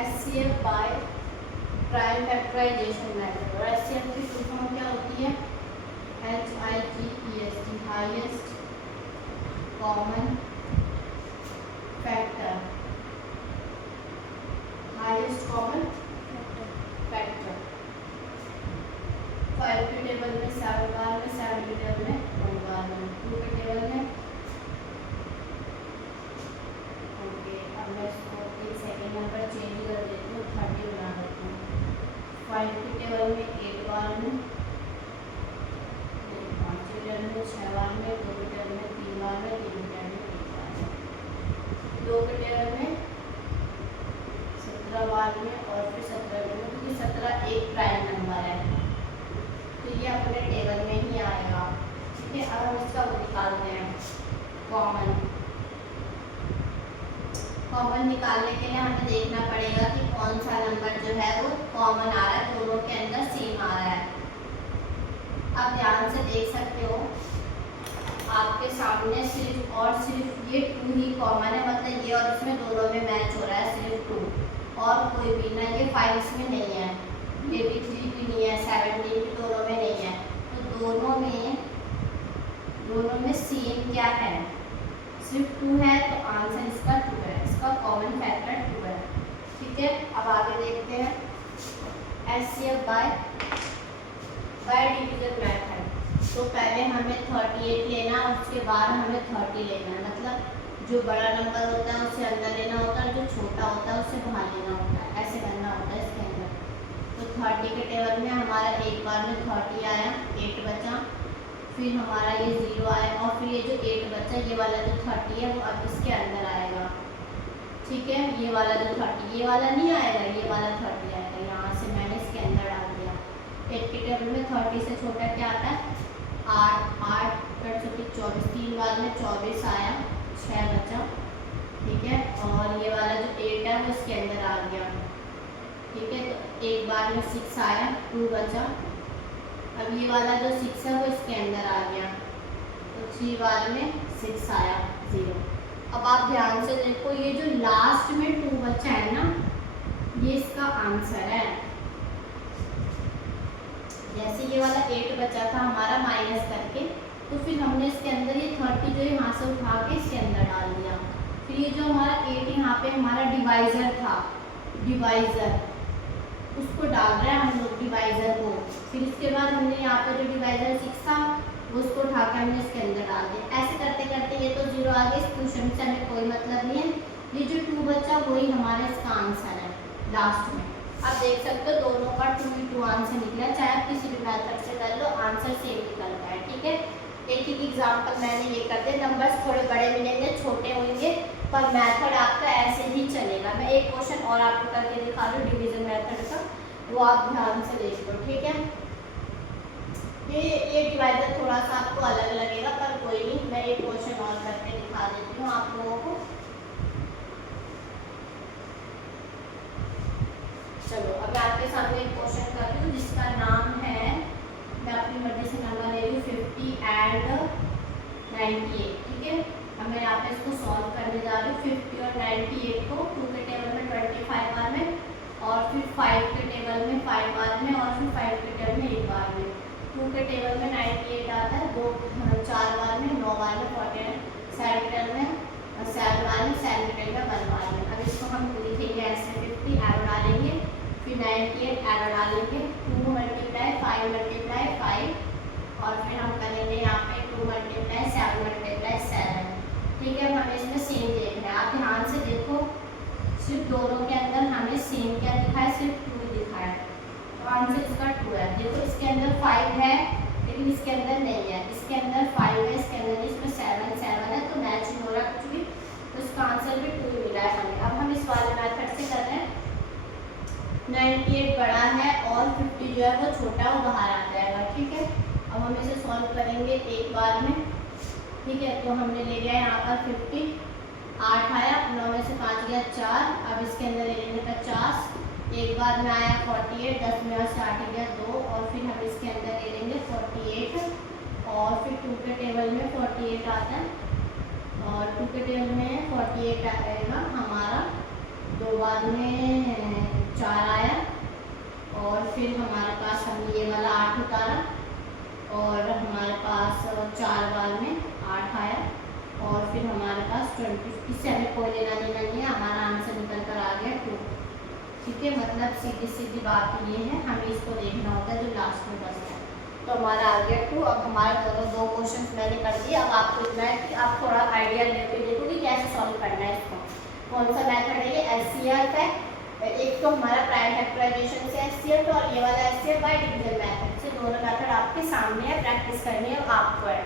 HCF by prime factorization method. और HCF की full form क्या होती है? HIGEST, highest common factor, highest common factor. 5 के टेबल में 7 बार में, 7 के टेबल में 1 बार में, 2 के टेबल में। ओके, अब मैं इसको एक सेकेंड नंबर चेंज कर देती हूँ, 30 बना देती हूँ। 5 के टेबल में 8 बार में, 5 के टेबल में 6 बार में, 2 के टेबल में 3 बार में, 3 के टेबल में 1 बार में, 2 के टेबल में 17 बार में और फिर 17 के टेबल, क्योंकि 17 एक प्राइम नंबर है तो ये अपने टेबल में ही आएगा। ठीक है, अब हम इसका वो निकालते हैं कॉमन। कॉमन निकालने के लिए हमें देखना पड़ेगा कि कौन सा नंबर जो है वो कॉमन आ रहा है, दोनों के अंदर सेम आ रहा है। आप ध्यान से देख सकते हो, आपके सामने सिर्फ और सिर्फ ये 2 ही कॉमन है, मतलब ये और इसमें दोनों में मैच हो रहा है, सिर्फ 2 और कोई भी ना। ये 5 इसमें नहीं है, ये भी 3 भी नहीं है, 17 भी दोनों में नहीं है। तो दोनों में सेम क्या है? सिर्फ 2 है, तो आंसर इसका 2 है, इसका कॉमन फैक्टर 2 है। ठीक है, अब आगे देखते हैं HCF बाय डिवीजन मेथड। तो पहले हमें 38 लेना है, उसके बाद हमें 30 लेना है। मतलब जो बड़ा नंबर होता है उसे अंदर लेना होता है, जो छोटा होता है उसे बाहर लेना होता है, ऐसे करना होता है इसके अंदर। तो 30 के टेबल में हमारा एक बार में 30 आया, 8 बचा, फिर हमारा ये 0 आया और फिर ये जो 8 बचा, ये वाला जो 30 है वो अब इसके अंदर आएगा। ठीक है, ये वाला जो 30, ये वाला नहीं आएगा, ये वाला 30 आएगा, यहाँ से मैंने इसके अंदर डाल दिया। 8 के टेबल में 30 से छोटा क्या आता है? 8, 8 24, 3 बार में 24 आया, 6 बचा। ठीक है, और ये वाला जो 8 है वो इसके अंदर आ गया। ठीक है, तो एक बार में 6 आया, 2 बचा। अब ये वाला जो 6 है वो इसके अंदर आ गया, तो 3 बार में 6 आया, 0। अब आप ध्यान से देखो, ये जो लास्ट में 2 बचा है ना, ये इसका आंसर है। जैसे ये वाला 8 बचा था हमारा माइनस करके, तो फिर हमने इसके अंदर ये 30 जो यहाँ से उठा के इसके अंदर डाल दिया। फिर ये जो हमारा 8 यहाँ पे हमारा डिवाइज़र था, डिवाइज़र उसको डाल रहे हैं हम लोग, डिवाइज़र को। फिर उसके बाद हमने यहाँ पे जो डिवाइज़र 6 था वो उसको उठा के हमने इसके अंदर डाल दिया। ऐसे करते करते ये तो 0 आ गया, इस क्वेश्चन से हमें कोई मतलब नहीं है। ये जो 2 बचा वही हमारा इसका आंसर है लास्ट में। आप देख सकते हो दोनों का 2 आंसर निकला, चाहे आप किसी भी मेथड से कर लो, आंसर सेम निकलता है। ठीक है, एक ही एग्जाम्पल मैंने ये कर दिया। नंबर्स थोड़े बड़े मिलेंगे, छोटे होंगे, पर मेथड आपका ऐसे ही चलेगा। मैं एक क्वेश्चन और आपको करके दिखा दूँ डिवीजन मेथड का, वो आप ध्यान से देख लो। ठीक है, ये डिवाइजर थोड़ा सा आपको अलग लगेगा, पर कोई नहीं, मैं एक क्वेश्चन और करके दिखा देती हूँ आप लोगों को। चलो, अब मैं आपके सामने एक क्वेश्चन कर रही हूँ जिसका नाम है, मैं अपनी मर्जी से नंबर ले रही हूँ 50 and 98। ठीक है, अब मैं यहाँ पे इसको सॉल्व करने जा रही हूँ। 50 और 98 को 2 के टेबल में 25 बार में, और फिर 5 के टेबल में 5 बार में, और फिर 5 के टेबल में 1 बार में। 2 के टेबल में 98 आता है, 4 बार में, 9 बार में, 7 के टेबल में 7 बार में, 7 के टेबल में 1 बार में। अब इसको हम लिखेंगे ऐसे, 50 एरो डालेंगे, फिर 98 एरो डालेंगे, 2 × 5 × 5, और फिर हम करेंगे यहाँ पे 2 × 7 × 7। ठीक है, हमें इसमें सेम देख रहे हैं, आप ध्यान से देखो, सिर्फ दोनों के अंदर हमें सेम क्या दिखा है? सिर्फ 2 दिखा है, तो आंसर इसका 2 है। देखो इसके अंदर 5 है लेकिन इसके अंदर नहीं है, इसके अंदर 5 है, इसके अंदर इसमें 7 है, तो मैच नहीं हो रहा कुछ भी, तो इसका आंसर भी 2 मिला है हमें। अब हम इस वाले मेथड से कर रहे हैं, 98 बड़ा है और 50 जो है वो छोटा है, वो बाहर आ जाएगा। ठीक है, अब हम इसे सॉल्व करेंगे एक बार में। ठीक है, तो हमने ले लिया यहाँ पर 50, 8 आया, 9 में से 5 गया 4, अब इसके अंदर ले लेंगे 50, एक बार में आया 48, 10 में से 8 गया 2, और फिर हम इसके अंदर ले लेंगे 48, और फिर 2 के टेबल में 48 आता है, और 2 के टेबल में 48 आएगा हमारा, 2 बार में 4 आया, और फिर हमारे पास हमने ये वाला 8 उतारा, और हमारे पास 4 बार में 8 आया, और फिर हमारे पास 20, इससे हमें कोई लेना देना नहीं है, हमारा आंसर निकल कर आ गया 2। ठीक है, मतलब सीधी सीधी बात ये है, हमें इसको देखना होता है जो लास्ट में बचता है। तो हमारा आ गया 2। अब हमारे दो क्वेश्चन मैंने कर दिए। अब आपको इतना है कि आप थोड़ा आइडिया लेके देखो कि कैसे सॉल्व करना है इसको। कौन सा मेथड है ये? SCR का। एक तो हमारा प्राइम फैक्टराइजेशन से SCR, और ये वाला SCR बाय डिवीजन मेथड से। दोनों मेथड आपके सामने है, प्रैक्टिस करनी है आपको है।